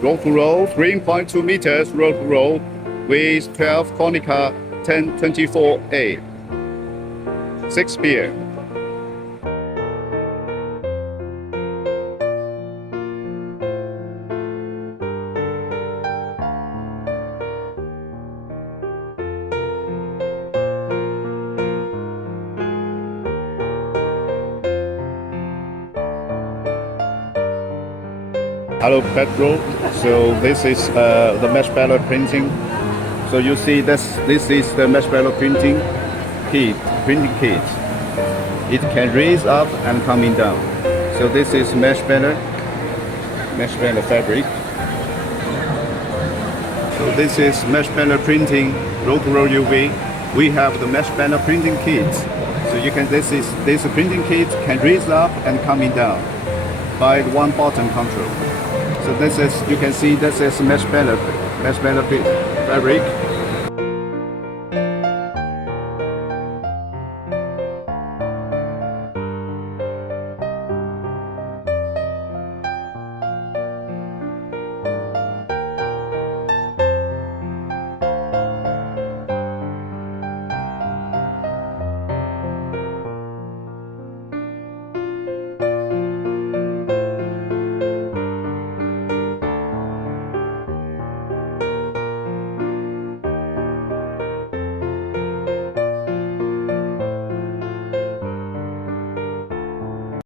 roll 3.2 meters roll with 12 Konica 1024A 6 spear. Hello Pedro, so this is the mesh baler printing. So you see this is the mesh baler printing kit. It can raise up and coming down. So this is mesh baler fabric. So this is mesh baler printing roll UV. We have the mesh baler printing kit. So you can this printing kit can raise up and coming down by one button control. So this is, you can see this is mesh baler fabric.